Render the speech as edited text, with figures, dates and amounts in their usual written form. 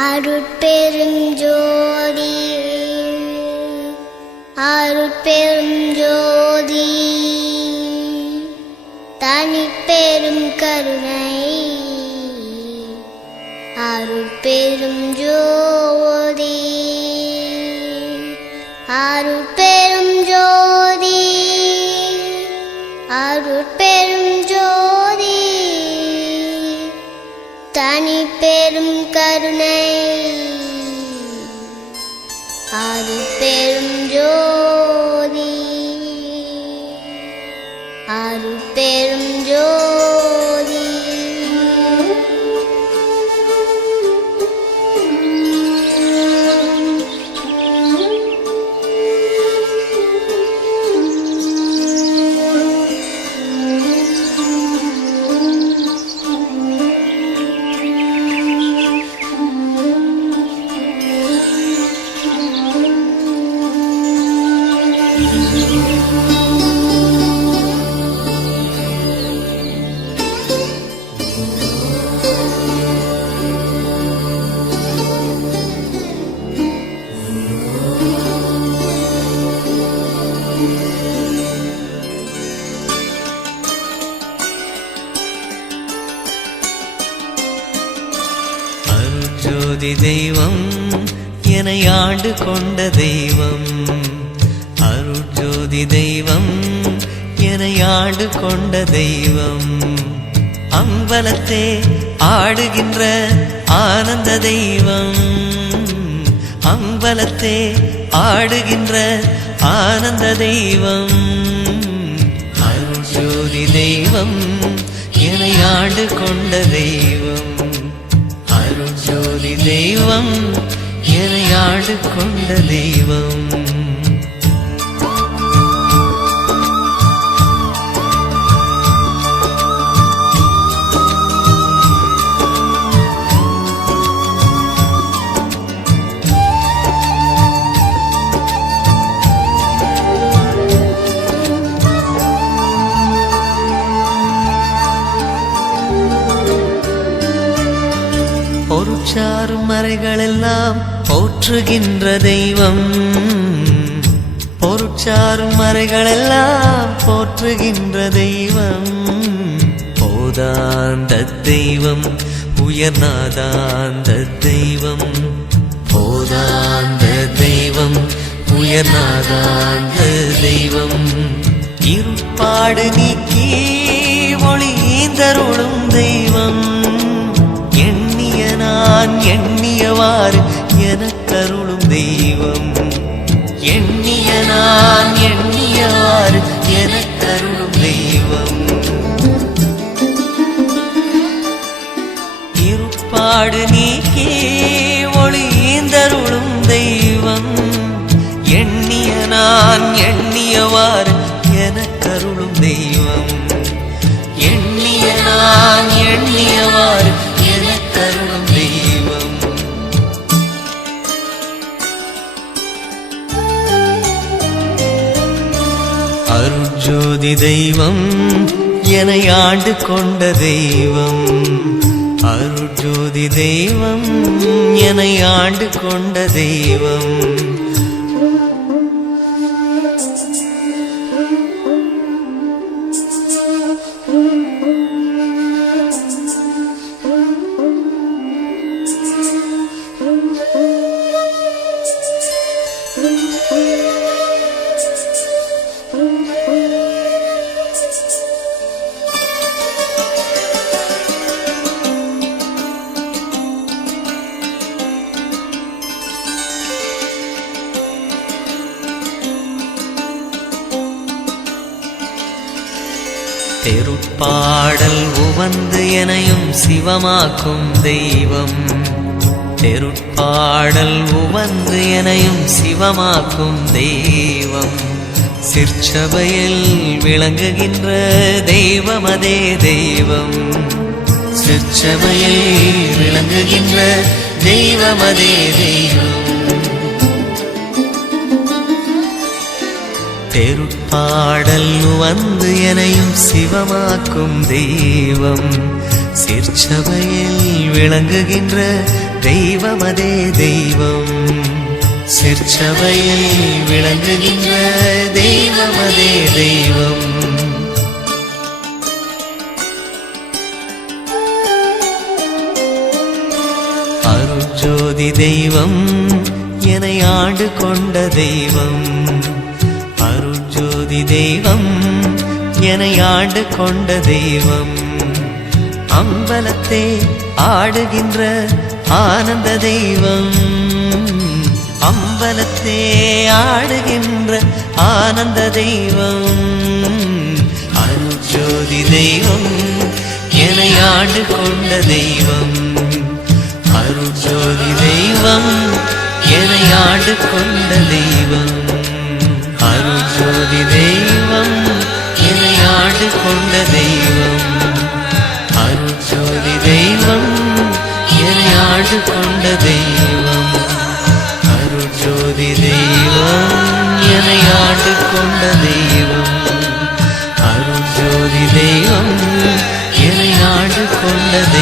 அருட்பெருஞ்சோதி அருட்பெருஞ்சோதி தனிப்பெரும் கருணை அருட்பெருஞ்சோதி அருட்பெருஞ்சோதி அருட்பெருஞ்சோதி தனிப்பெரும் கருணை அருட்பெருஞ்சோதி அருட்பெருஞ்சோதி அருட்ஜோதி தெய்வம் என்னை ஆண்டு கொண்ட தெய்வம், அருட்ஜோதி தெய்வம் என்னை ஆண்டு கொண்ட தெய்வம், அம்பலத்தே ஆடுகின்ற ஆனந்த தெய்வம், அம்பலத்தே ஆடுகின்ற ஆனந்த தெய்வம், அருட்ஜோதி தெய்வம் என்னை ஆண்டு கொண்ட தெய்வம், அருட்ஜோதி தெய்வம் என்னை ஆண்டு கொண்ட தெய்வம். பொருட்சாரும் மறைகளெல்லாம் போற்றுகின்ற தெய்வம், பொருட்சாரும் மறைகளெல்லாம் போற்றுகின்ற தெய்வம், போதாந்த தெய்வம் உயர்நாதாந்த தெய்வம், போதாந்த தெய்வம் உயர்நாதாந்த தெய்வம், இருப்பாடு நீக்கி ஒளிந்தருளும் தெய்வம், நான் எண்ணியவாறு எனக்கருளும் தெய்வம், எண்ணிய நான் எண்ணியவாறு எனக்கருளும் தெய்வம், இருப்பாடு நீக்கி ஒளிந்தருளும் தெய்வம், எண்ணிய நான் எண்ணியவாறு எனக்கருளும் தெய்வம், எண்ணிய நான் எண்ணியவாறு எனக்கருளும் தெய்வம். அருட்ஜோதி தெய்வம் என்னை ஆண்டு கொண்ட தெய்வம், அருட்ஜோதி தெய்வம் என்னை ஆண்டு கொண்ட தெய்வம், தெருட்பாடல் உவந்து எனையும் சிவமாக்கும் தெய்வம், தெருட்பாடல் உவந்து எனையும் சிவமாக்கும் தெய்வம், சிற்சபையில் விளங்குகின்ற தெய்வம் அதே தெய்வம், சிற்சபையில் விளங்குகின்ற தெய்வம் அதே தெய்வம், தெருட்பாடல் வந்து எனையும் சிவமாக்கும் தெய்வம், சிற்சபையில் விளங்குகின்ற தெய்வமதே தெய்வம். சிற்சபையில் விளங்குகின்ற தெய்வமதே தெய்வம். அருட்ஜோதி தெய்வம் என்னை ஆண்டு கொண்ட தெய்வம். அருட்ஜோதி தெய்வம் என்னை ஆண்டு கொண்ட தெய்வம். அம்பலத்தே ஆடுகின்ற ஆனந்த தெய்வம். அம்பலத்தே ஆடுகின்ற ஆனந்த தெய்வம். அருட்ஜோதி தெய்வம் என்னை ஆண்டு கொண்ட தெய்வம். அருட்ஜோதி தெய்வம் என்னை ஆண்டு கொண்ட தெய்வம். அருட்ஜோதி தெய்வம் என்னை ஆண்டு கொண்ட தெய்வம். அருட்ஜோதி தெய்வம் என்னை ஆண்டு கொண்ட தெய்வம். அருட்ஜோதி தெய்வம் என்னை ஆண்டு கொண்ட தெய்வம். அருட்ஜோதி தெய்வம் என்னை ஆண்டு கொண்ட தெய்வம்.